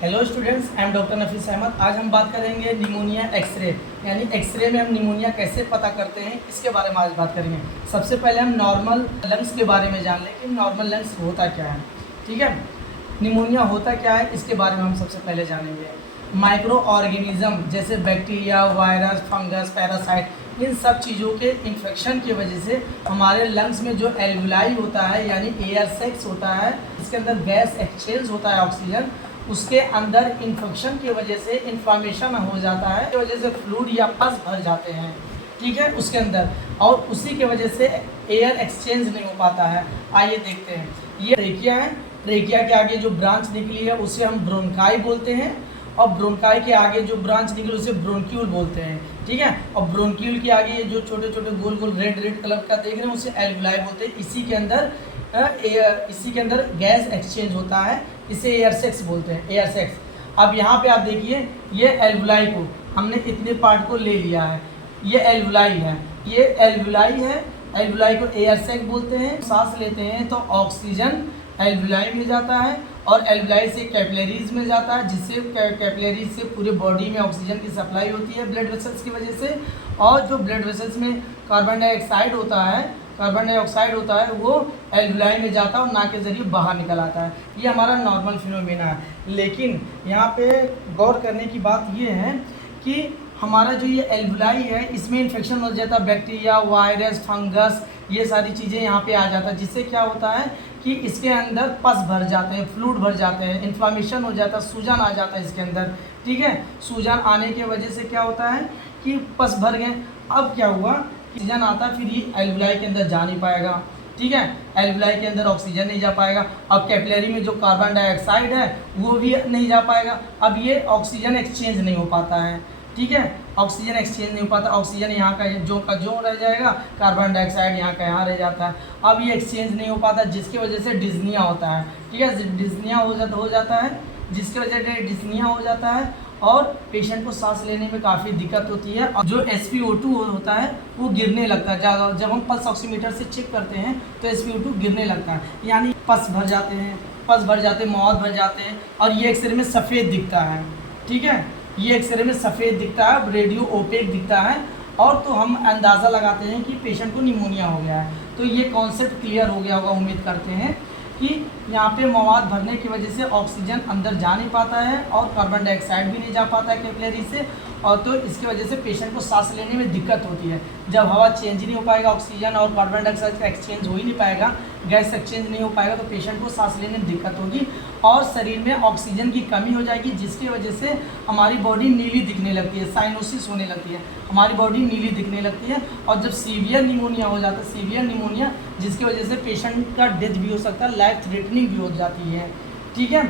Hello students, I am doctor Nafees Ahmed. आज हम बात करेंगे निमोनिया एक्सरे, यानी एक्सरे में हम निमोनिया कैसे पता करते हैं, इसके बारे में आज बात करेंगे। सबसे पहले हम नॉर्मल लंग्स के बारे में जान लें कि नॉर्मल लंग्स होता क्या है। ठीक है, निमोनिया होता क्या है इसके बारे में हम सबसे पहले जानेंगे। माइक्रो ऑर्गेनिज्म जैसे बैक्टीरिया, वायरस, फंगस, पैरासाइट, इन सब चीज़ों के इन्फेक्शन की वजह से हमारे लंग्स में जो एल्वुलाई होता है यानी एयर सैक्स होता है, इसके अंदर गैस एक्सचेंज होता है ऑक्सीजन, उसके अंदर इन्फेक्शन की वजह से इन्फ्लामेशन हो जाता है, की वजह से फ्लूइड या पस भर जाते हैं। ठीक है, उसके अंदर, और उसी के वजह से एयर एक्सचेंज नहीं हो पाता है। आइए देखते हैं, ये ट्रेकिया है। ट्रेकिया के आगे जो ब्रांच निकली है उसे हम ब्रोंकाई बोलते हैं, और ब्रोंकाई के आगे जो ब्रांच निकली उसे ब्रोंक्यूल बोलते हैं। ठीक है, और ब्रोंक्यूल के आगे ये जो छोटे छोटे गोल गोल रेड कलर का देख रहे हैं उसे एल्वुलाई बोलते हैं। इसी के अंदर गैस एक्सचेंज होता है, इसे एयर सैक्स बोलते हैं, एयर सैक्स। अब यहाँ पे आप देखिए, ये एल्वुलाई को हमने इतने पार्ट को ले लिया है, ये एल्वुलाई है, ये एल्वुलाई है। एल्वुलाई को एयर सैक बोलते हैं। सांस लेते हैं तो ऑक्सीजन एल्वुलाई में जाता है और एल्वुलाई से कैपिलरीज में जाता है, जिससे कैपिलरीज से पूरे बॉडी में ऑक्सीजन की सप्लाई होती है ब्लड वेसल्स की वजह से। और जो ब्लड वेसल्स में कार्बन डाइऑक्साइड होता है वो एल्वुलाई में जाता है और नाक के ज़रिए बाहर निकल आता है। ये हमारा नॉर्मल फिनोमेना है। लेकिन यहाँ पे गौर करने की बात ये है कि हमारा जो ये एल्वुलाई है इसमें इन्फेक्शन हो जाता है, बैक्टीरिया, वायरस, फंगस, ये सारी चीज़ें यहाँ पे आ जाता है, जिससे क्या होता है कि इसके अंदर पस भर जाते हैं, फ्लूइड भर जाते हैं, इन्फ्लामेशन हो जाता है, सूजन आ जाता है इसके अंदर। ठीक है, सूजन आने की वजह से क्या होता है कि पस भर गए। अब क्या हुआ, ऑक्सीजन आता है, फिर ये एल्वुलाई के अंदर जा नहीं पाएगा। ठीक है, एल्वुलाई के अंदर ऑक्सीजन नहीं जा पाएगा। अब कैपिलरी में जो कार्बन डाइऑक्साइड है वो भी नहीं जा पाएगा। अब ये ऑक्सीजन एक्सचेंज नहीं हो पाता है। ठीक है, ऑक्सीजन एक्सचेंज नहीं हो पाता, ऑक्सीजन यहाँ का जो रह जाएगा, कार्बन डाइऑक्साइड यहाँ का यहाँ रह जाता है। अब ये एक्सचेंज नहीं हो पाता, जिसकी वजह से डिस्निया होता है। ठीक है, डिस्निया हो जाता है, जिसकी वजह से डिस्निया हो जाता है और पेशेंट को सांस लेने में काफ़ी दिक्कत होती है। और जो SpO2 होता है वो गिरने लगता है। जब हम पल्स ऑक्सीमीटर से चेक करते हैं तो SpO2 गिरने लगता है, यानी पस भर जाते हैं, मौत भर जाते हैं, और ये एक्सरे में सफ़ेद दिखता है। ठीक है, ये एक्सरे में सफ़ेद दिखता है, रेडियो ओपेक दिखता है, और तो हम अंदाज़ा लगाते हैं कि पेशेंट को निमोनिया हो गया है। तो ये कॉन्सेप्ट क्लियर हो गया होगा, उम्मीद करते हैं कि यहाँ पे मवाद भरने की वजह से ऑक्सीजन अंदर जा नहीं पाता है और कार्बन डाइऑक्साइड भी नहीं जा पाता है कैपिलरी से, और तो इसकी वजह से पेशेंट को सांस लेने में दिक्कत होती है। जब हवा चेंज नहीं हो पाएगा, ऑक्सीजन और कार्बन डाइऑक्साइड का एक्सचेंज हो ही नहीं पाएगा, गैस एक्सचेंज नहीं हो पाएगा, तो पेशेंट को सांस लेने में दिक्कत होगी और शरीर में ऑक्सीजन की कमी हो जाएगी, जिसकी वजह से हमारी बॉडी नीली दिखने लगती है, साइनोसिस होने लगती है, हमारी बॉडी नीली दिखने लगती है। और जब सीवियर निमोनिया हो जाता है, सीवियर निमोनिया जिसकी वजह से पेशेंट का डेथ भी हो सकता है, लाइफ थ्रेटनिंग भी हो जाती है। ठीक है।